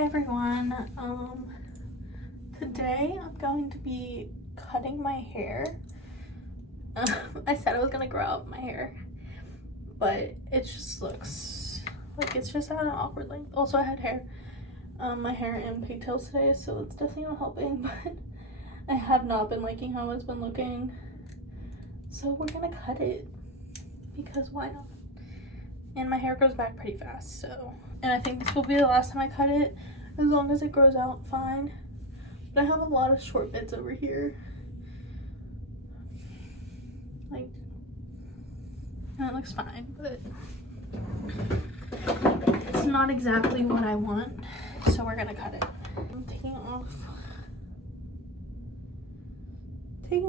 Hi everyone. Today I'm going to be cutting my hair. I said I was gonna grow out my hair, but it just looks like it's just at an awkward length. Also, I had my hair in pigtails today, so that's definitely not helping, but I have not been liking how it's been looking. So we're gonna cut it because why not? And my hair grows back pretty fast, so. And I think this will be the last time I cut it, as long as it grows out fine. But I have a lot of short bits over here. Like, and it looks fine, but it's not exactly what I want, so we're gonna cut it. I'm taking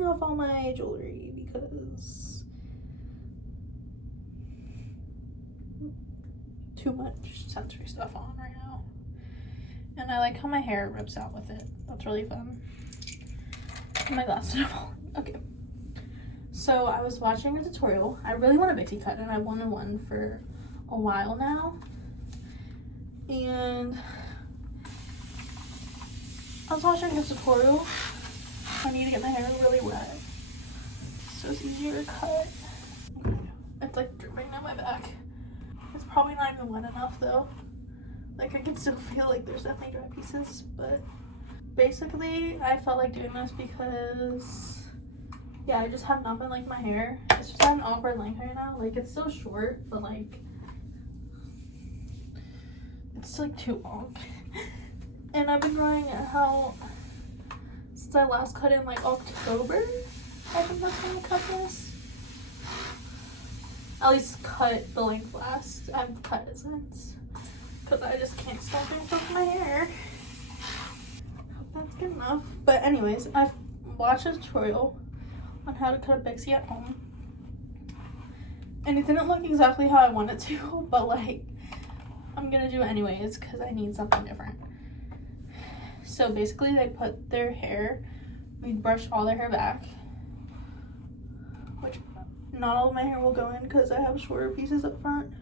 off all my jewelry because too much sensory stuff on right now. And I like how my hair rips out with it. That's really fun. And my glasses are falling. Okay. So I was watching a tutorial. I really want a Bixie cut, and I wanted one for a while now. And I was watching a tutorial. I need to get my hair really wet so it's easier to cut. It's like dripping down my back. It's probably not even wet enough though. Like, I can still feel like there's definitely dry pieces, but basically I felt like doing this because, yeah, I just have not been liking my hair. It's just at an awkward length right now. Like, it's still short, but like, it's like too long. And I've been growing how, since I last cut in like October, I think that's when I cut this. At least cut the length last. I've cut it since, because I just can't stop doing stuff with my hair. Hope that's good enough. But anyways, I've watched a tutorial on how to cut a Bixie at home, and it didn't look exactly how I wanted to, but like, I'm gonna do it anyways because I need something different. So basically they put their hair, we brush all their hair back, which not all of my hair will go in because I have shorter pieces up front.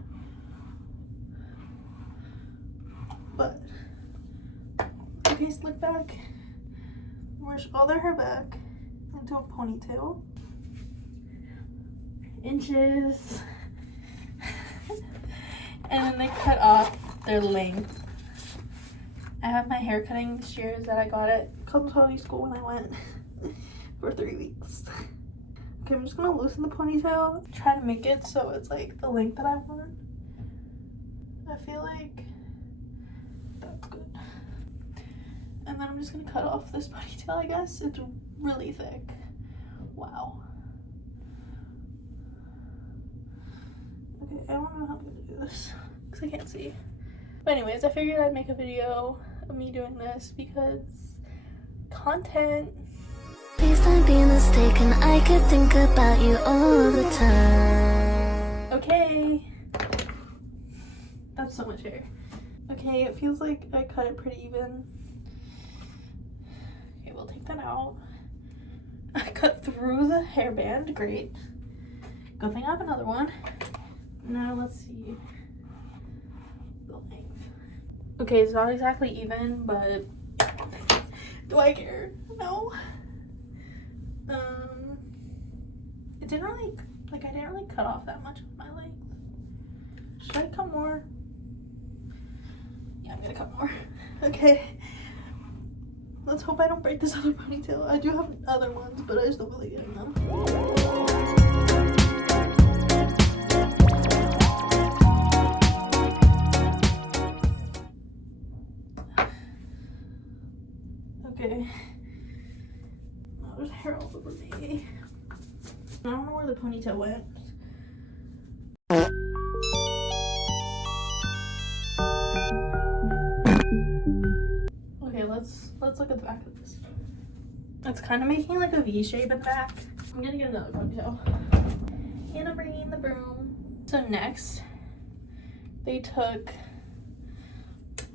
But okay, slick back, brush all their hair back into a ponytail. Inches. And then they cut off their length. I have my hair cutting shears that I got at cosmetology school when I went for 3 weeks. Okay, I'm just gonna loosen the ponytail, try to make it so it's like the length that I want. I feel like that's good. And then I'm just gonna cut off this ponytail, I guess. It's really thick. Wow. Okay, I don't know how I'm gonna do this because I can't see. But anyways, I figured I'd make a video of me doing this because content. Please don't be mistaken, I could think about you all the time. Okay. That's so much hair. Okay, it feels like I cut it pretty even. Okay, we'll take that out. I cut through the hairband, great. Good thing I have another one. Now let's see the length. Okay, it's not exactly even, but do I care? No. It didn't really, like, I didn't really cut off that much of my length. Should I cut more? Yeah, I'm gonna cut more. Okay. Let's hope I don't break this other ponytail. I do have other ones, but I just don't really get them. Okay. Oh, there's hair all over me. I don't know where the ponytail went. Okay, let's look at the back of this. It's kind of making like a V shape in the back. I'm gonna get another ponytail. And I'm bringing in the broom. So next, they took,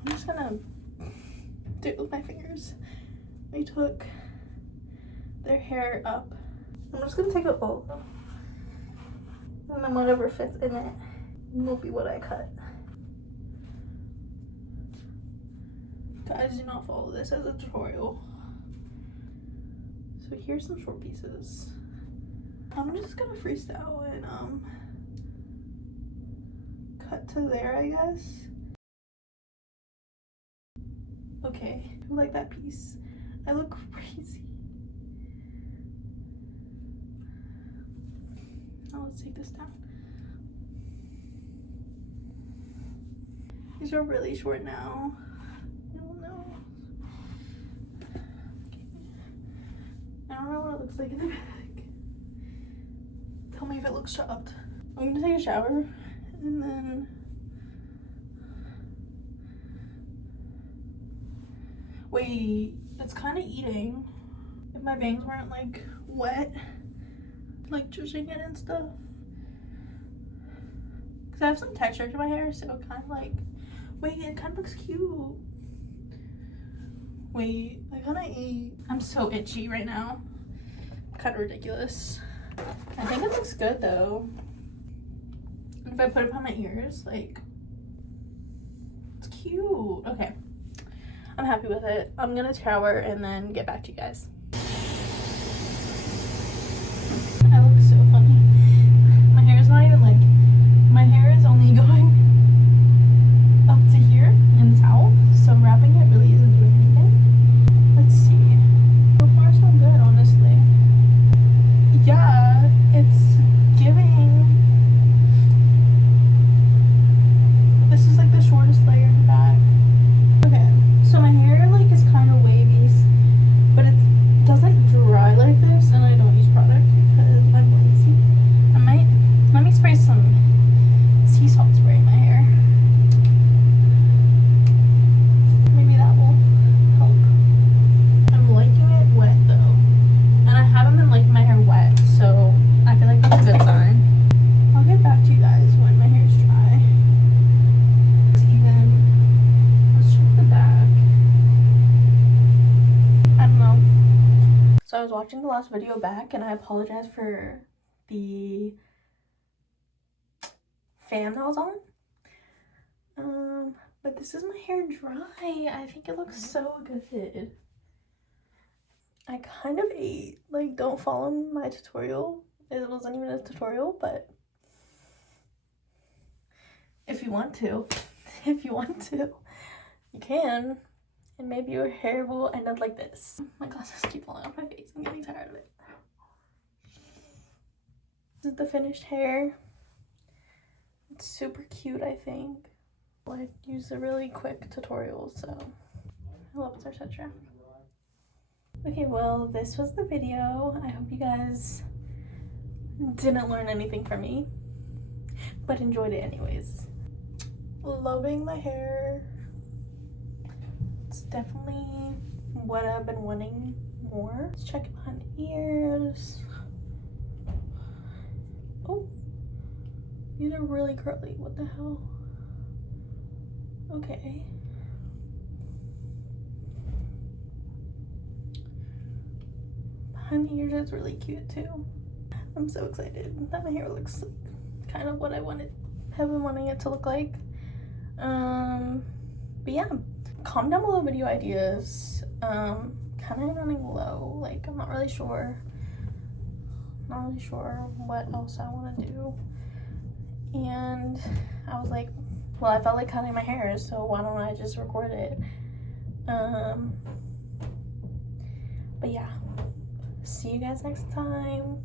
I'm just gonna do it with my fingers. They took their hair up. I'm just gonna take out all of them. And then whatever fits in it will be what I cut. Guys, do not follow this as a tutorial. So here's some short pieces. I'm just gonna freestyle and cut to there, I guess. Okay, who like that piece? I look crazy. Now let's take this down. These are really short now. I don't know. I don't know what it looks like in the back. Tell me if it looks chopped. I'm gonna take a shower and then wait, it's kind of eating. If my bangs weren't like wet, like zhuzhing it and stuff. Cause I have some texture to my hair, so it kind of like, wait, it kind of looks cute. Wait, I kind of ate. I'm so itchy right now. Kind of ridiculous. I think it looks good though. If I put it on my ears, like, it's cute. Okay, I'm happy with it. I'm gonna shower and then get back to you guys. I look so funny. My hair is not even like, my hair is only going up to here in the towel, so wrapping it really isn't doing anything. Let's see. So far so good, honestly. Yeah, it's giving. This is like the shortest layer in the back. Okay, so my hair like is kind of wavy, but it doesn't dry like this, and I don't use product because I'm lazy. Let me spray some sea salt spray in my hair. Maybe that will help. I'm liking it wet though, and I haven't been liking my hair wet, so I feel like that's a good sign. I'll get back to you guys when my hair is dry. Let's check the back. I don't know. So I was watching the last video back, and I apologize for the fan that was on. But this is my hair dry. I think it looks so good. I kind of ate. Like, don't follow my tutorial. It wasn't even a tutorial, but if you want to, you can. And maybe your hair will end up like this. My glasses keep falling off my face. I'm getting tired of it. This is the finished hair. It's super cute, I think. I used a really quick tutorial, so I love our etc. Okay, well, this was the video. I hope you guys didn't learn anything from me, but enjoyed it anyways. Loving the hair. It's definitely what I've been wanting more. Let's check it behind the ears. Oh, these are really curly. What the hell? Okay. Behind the ears is really cute too. I'm so excited that my hair looks like kind of what I have been wanting it to look like. But yeah, comment down below video ideas. Kind of running low. Like, I'm not really sure what else I want to do. And I was like, well, I felt like cutting my hair, so why don't I just record it? But yeah, see you guys next time.